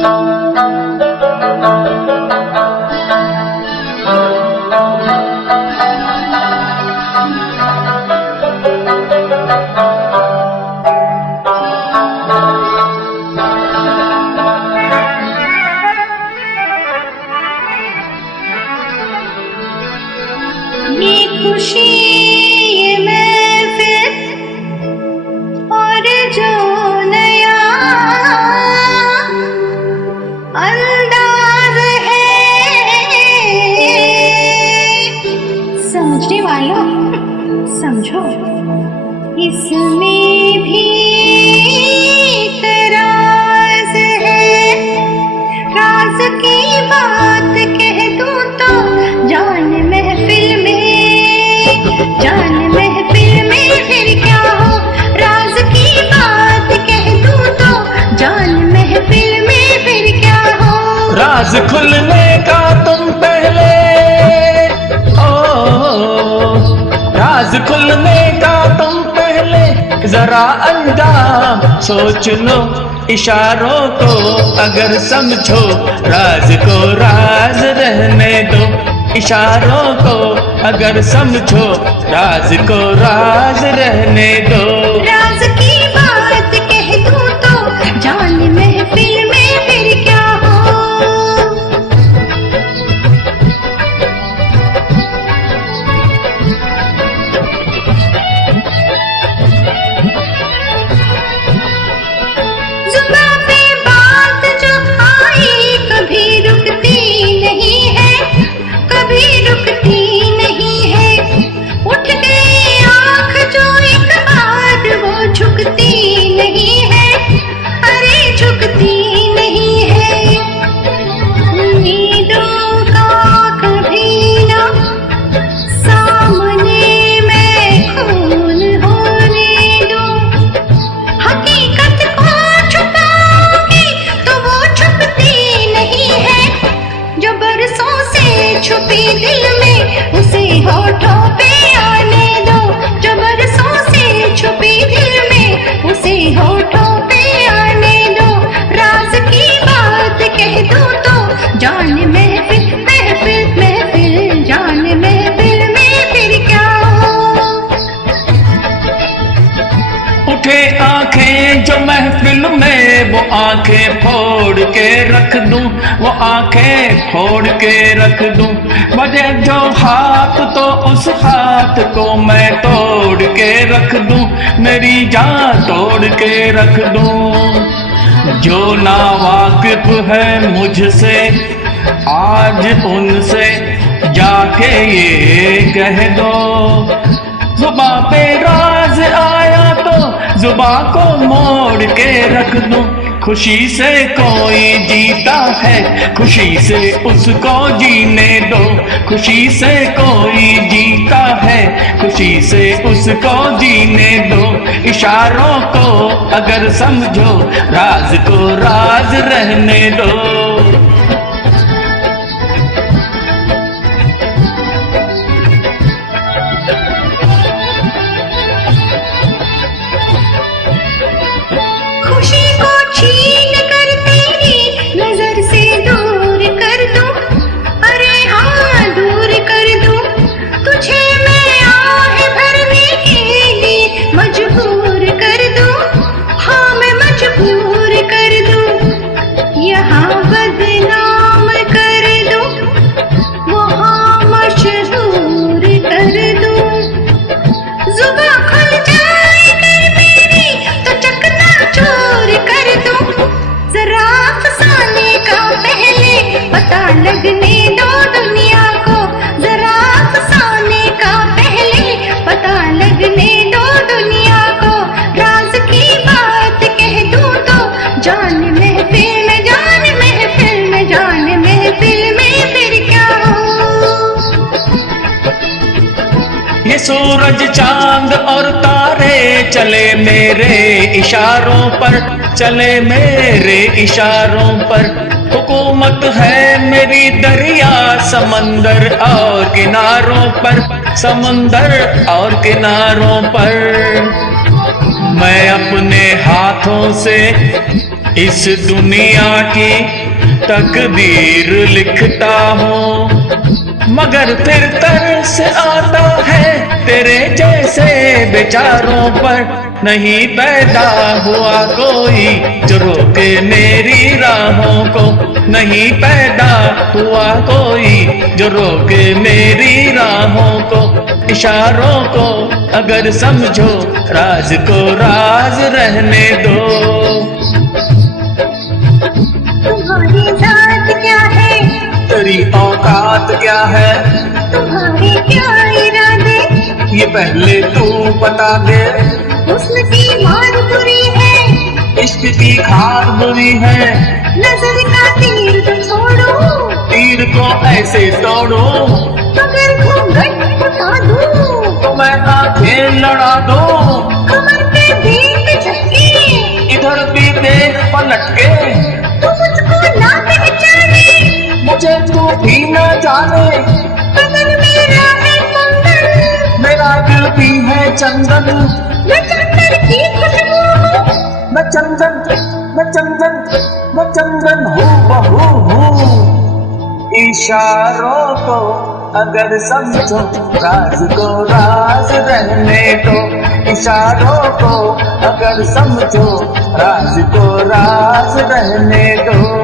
ये खुशी ये महफिल और जो नया अंदाज है, समझने वालों समझो, इसमें भी एक राज है। राज की बात कह दूं तो जान महफिल में, जान महफिल में फिर क्या हो। राज की बात कह दूं तो जान महफिल में फिर क्या हो। राज खुलने का तुम पहले, ओ राज खुलने का तुम पहले जरा अंजाम सोच लो। इशारों को अगर समझो, राज को राज रहने दो। इशारों को अगर समझो, राज को राज रहने दो। राज की बात कह दूं तो जान महफिल में फिर क्या हो। जुबां पे बात जो आई कभी रुकती नहीं है, कभी रुकती नहीं है। उठ गई आँख जो एक बार वो झुकती नहीं है, अरे झुकती नहीं है। उम्मीदों का कभी ना सामने मैं खून होने दूं। हकीकत को छुपाऊंगी तो वो छुपती नहीं है। जो बरसों से छुपी दिल में उसे होठों पे आने दो। जो बरसों से छुपी दिल में उसे होठों पे आने दो। राज की बात कह दूं तो जान महफिल महफिल महफिल, जान महफिल में फिर क्या हो। उठे आंखें जो महफिल में, वो आंखें फोड़ के रख दूं, वो आंखें फोड़ के रख दूं। बजे जो हाथ तो उस हाथ को मैं तोड़ के रख दूं, मेरी जान तोड़ के रख दूं। जो नावाकिफ है मुझसे आज उनसे जाके ये कह दो। जुबां पे राज आया तो जुबां को मोड़ के रख दूं। खुशी से कोई जीता है, खुशी से उसको जीने दो। खुशी से कोई जीता है, खुशी से उसको जीने दो। इशारों को अगर समझो, राज को राज रहने दो। खुशी को छीन कर तेरी नजर से दूर कर दूं, अरे हाँ दूर कर दूं। तुझे मैं आह भरने के लिए मजबूर कर दूं, हाँ मैं मजबूर कर दूं। यहाँ बदनाम कर दूं, वहाँ मशहूर कर दूं। जुबां खुल जाए कर मेरी तो चकनाचूर कर दूं। जरा फसाने का पहले पता लगने दो दुनिया को। जरा फसाने का पहले पता लगने दो दुनिया को। राज की बात कह दूं तो जान महफिल में, जान महफिल में, जान महफिल में फिर क्या हो। ये सूरज चांद और तारे चले मेरे इशारों पर, चले मेरे इशारों पर। हुकूमत है मेरी दरिया समंदर और किनारों पर, समंदर और किनारों पर। मैं अपने हाथों से इस दुनिया की तकदीर लिखता हूँ, मगर फिर तरस आता है तेरे जैसे बेचारों पर। नहीं पैदा हुआ कोई जो रोके मेरी राहों को, नहीं पैदा हुआ कोई जो रोके मेरी राहों को। इशारों को अगर समझो, राज को राज रहने दो। तुम्हारी जात क्या है, तेरी औकात क्या है, तुम्हारे क्या इरादे, ये पहले तू बता दे। हुस्न की मार बुरी है, इश्क की खार बुरी है, नजर का तीर तो छोड़ो, तीर को ऐसे तोड़ो, मगर घूंघट उठा दूं, तो मैं आंखें लड़ा दूं। कमर पे देख झटके, इधर भी देख पलट के, तू मुझको ना पहचाने, मुझे तू भी न जाने। बदन मेरा है कुंदन, मेरा दिल भी है चंदन, मैं चंदन की खुशबू हूँ, मैं चंदन, मैं चंदन, मैं चंदन हूँ बहू हूँ। इशारों को अगर समझो, राज को राज रहने दो। इशारों को अगर समझो, राज को राज रहने दो।